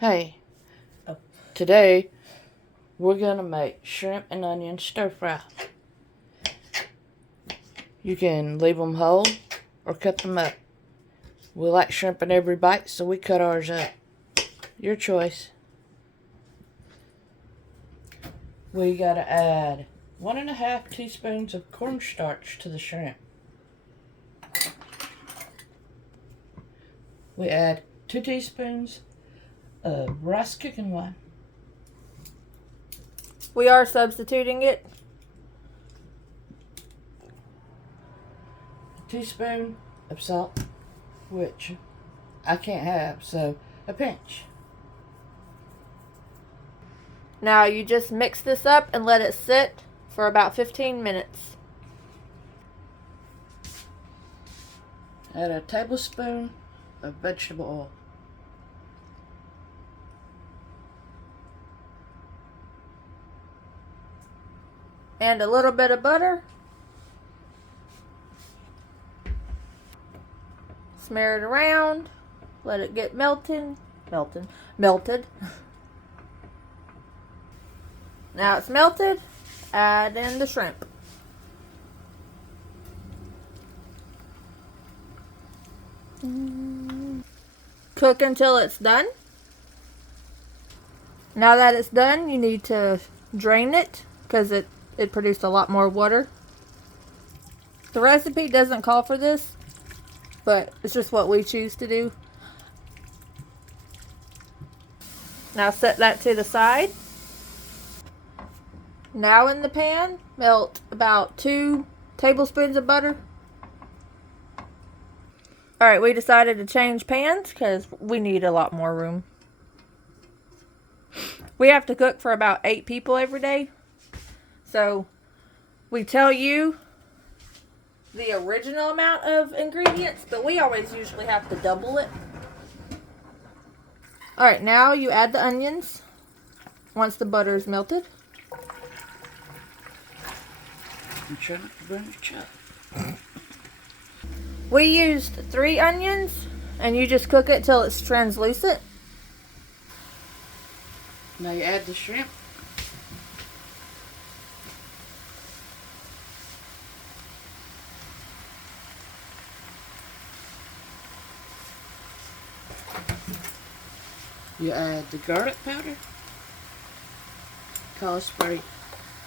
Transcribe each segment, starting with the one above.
Hey, Oh. today we're gonna make shrimp and onion stir fry. You can leave them whole or cut them up. We like shrimp in every bite, so we cut ours up. Your choice. We gotta add 1.5 teaspoons of cornstarch to the shrimp. We add 2 teaspoons of rice cooking wine. We are substituting it. A teaspoon of salt, which I can't have, so a pinch. Now you just mix this up and let it sit for about 15 minutes. Add a tablespoon of vegetable oil. And a little bit of butter. Smear it around. Let it get melted. Now it's melted. Add in the shrimp. Cook until it's done. Now that it's done, you need to drain it because it produced a lot more water. The recipe doesn't call for this, but it's just what we choose to do. Now set that to the side. Now in the pan, melt about 2 tablespoons of butter. Alright, we decided to change pans because we need a lot more room. We have to cook for about 8 people every day. So we tell you the original amount of ingredients, but we always usually have to double it. Alright, now you add the onions once the butter is melted. I'm trying not to burn your chop. We used 3 onions, and you just cook it till it's translucent. Now you add the shrimp. You add the garlic powder. Call spray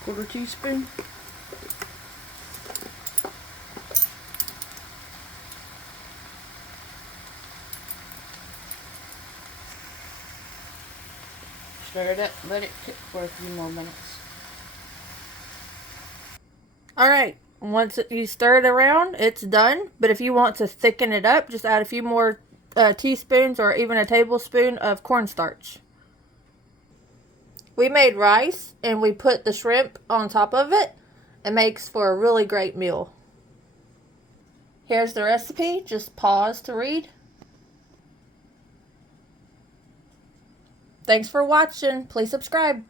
1/4 teaspoon. Stir it up, let it cook for a few more minutes. Alright, once you stir it around, it's done. But if you want to thicken it up, just add a few more teaspoons or even a tablespoon of cornstarch. We made rice and we put the shrimp on top of it. It makes for a really great meal. Here's the recipe. Just pause to read. Thanks for watching. Please subscribe.